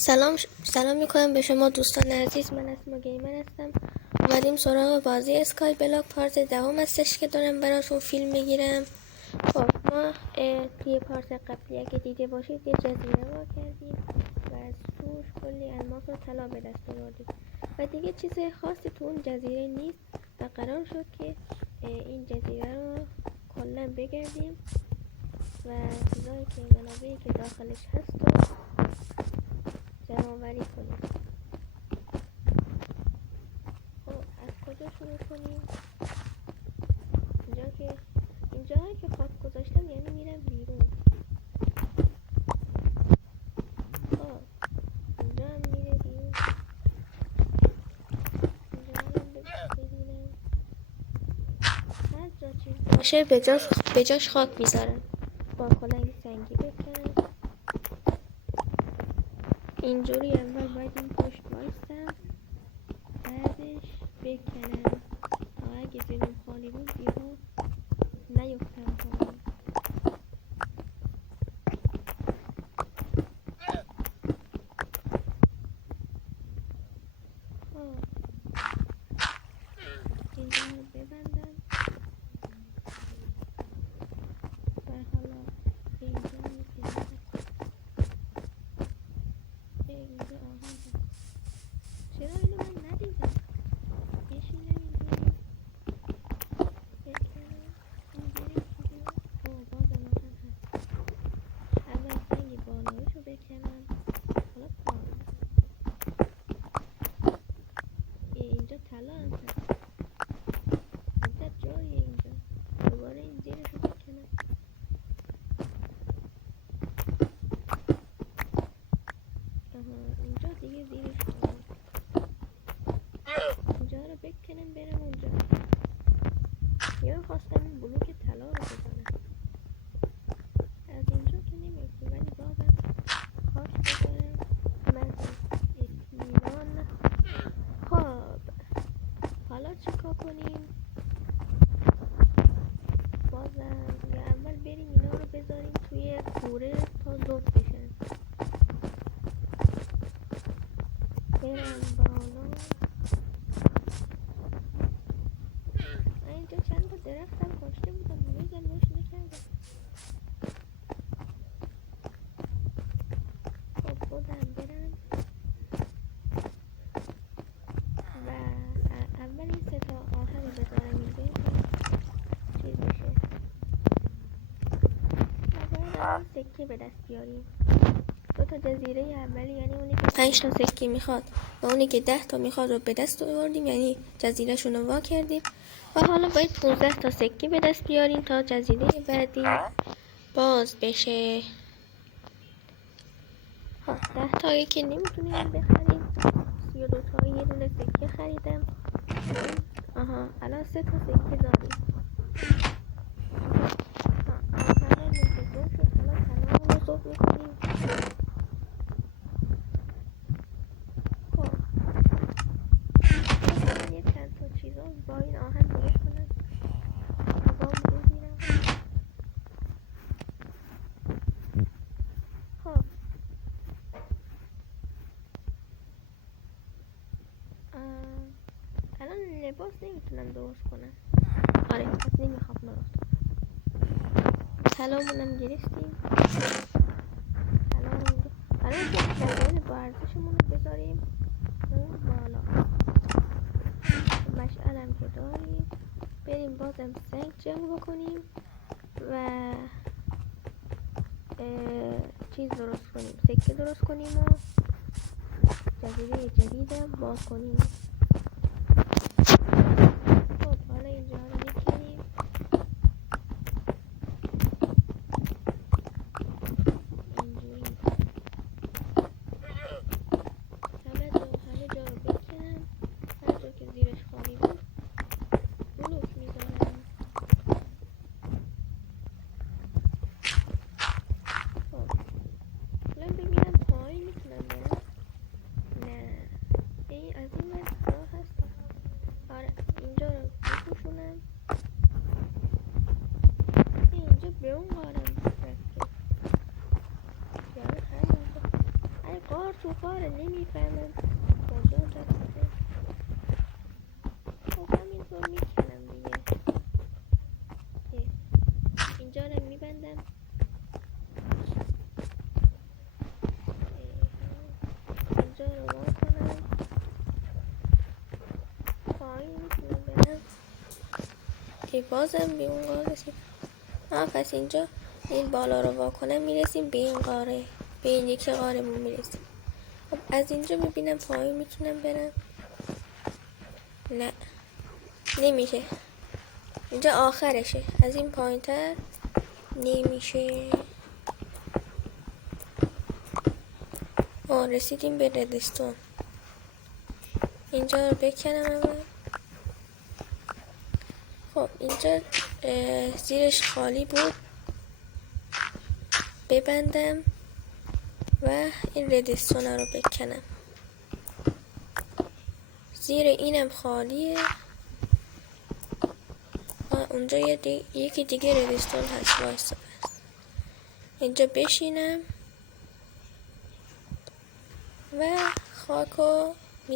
سلام میکنم به شما دوستان عزیز. من اسما گیمر هستم. اومدیم سراغ بازی اسکای بلاک پارت دهم هستش که دارم براتون فیلم میگیرم. خب ما توی پارت قبلی اگه دیده باشید یه جزیره رو کردیم و از توش کلی الماس و طلا به دست آوردیم و دیگه چیز خاصی تو اون جزیره نیست و قرار شد که این جزیره رو کلا بگردیم و چیزایی که منابعی که داخلش هست رو جمع‌آوری کنیم. خب از کجا شروع کنیم؟ اینجا که خاک گذاشتم یعنی میرم بیرون. خب اینجا هم میره بیرون. اینجا هم ببینم هر جا چیز باشه به جاش خاک میذارم. با کلنگ سنگی بکنم. اینجوری اول باید این پشت وایستم، بعدش بکنم تا اگه زیرم خالی بود بیرون نیفتم پایین. اینجا رو ببندم و حالا اینجا رو که اینجا آهن هست. چرا اینو من ندیدم؟ بشینم اینجوری بکنم اینجوری چیزی. بازم آهن هست. اول سنگ بالایش رو بکنم حالا پایین. اینجا طلا هم هست. اینجا جاییه. اینجا دوباره این زیرش رو بکنم. اینجا دیگه زیرش خالی. اینجا رو بکنم برم اونجا. یا خواستم این بلوک طلا رو بزنم. از اینجا که نمیفته ولی بازم خاک بذارم. من اطمینان. خب حالا چیکار کنیم؟ بازم یا اول بریم اینا رو بذاریم توی کوره تا ذوب بشن. برم بالا. اینجا چند تا درختم کاشته بودم هنوز روش نکردم. خب خودم برم و اول این 3 تا آهن رو بذارم اینجا تا چیز بشه و باید سکه به دست بیاریم. 2 تا جزیره اولی یعنی اونی که 5 تا سکه میخواد و اونی که 10 تا میخواد رو به دست آوردیم، یعنی جزیره شون رو وا کردیم و حالا باید 15 تا سکه به دست بیاریم تا جزیره بعدی باز بشه. 10 تایی که نمیتونیم بخریم، 32 تایی یه دونه سکه خریدم. الان 3 تا سکه داریم. آخرین که ذوب شد. حالا طلا رو ذوب میکنیم. خب یه چند تا چیزا با این آهن درست کنم. با بگیرم. خب الان لباس نمیتونم درست کنم. آره پس نمیخوام درست کنم. طلامونم گرفتیم. الان که با ارزشمون رو بذاریم اون بالا. مشعلم که داریم بریم بازم سنگ جمع بکنیم و چیز درست کنیم، سکه درست کنیم و جزیره جدیدم باز کنیم. خب حالا اینجا رو میکنیم. اینجوری همه جا رو بکنم. هر جا که زیرش خالی بود بلوک میذارم. خب الان ببینم پایین میتونم برم. نه این از این من غار تو غاره نمیفهمم کجا رفته. خب همینطور میکنم دیگه. اینجا رو میبندم. اینجا رو وا کنم. پایین میتونم برم. بازم به اون غار رسید. پس اینجا این بالا رو وا کنم میرسیم به این غاره، به این یکی غارمون میرسیم. خب از اینجا میبینم پایین میتونم برم. نه نمیشه، اینجا آخرشه، از این پایین تر نمیشه. رسیدیم به ردستون. اینجا رو بکنم اول. خب اینجا زیرش خالی بود، ببندم و این ردستون رو بکنم. زیر اینم خالیه. اونجا یکی دیگه ردستون هست. وایسا اینجا بشینم و خاکو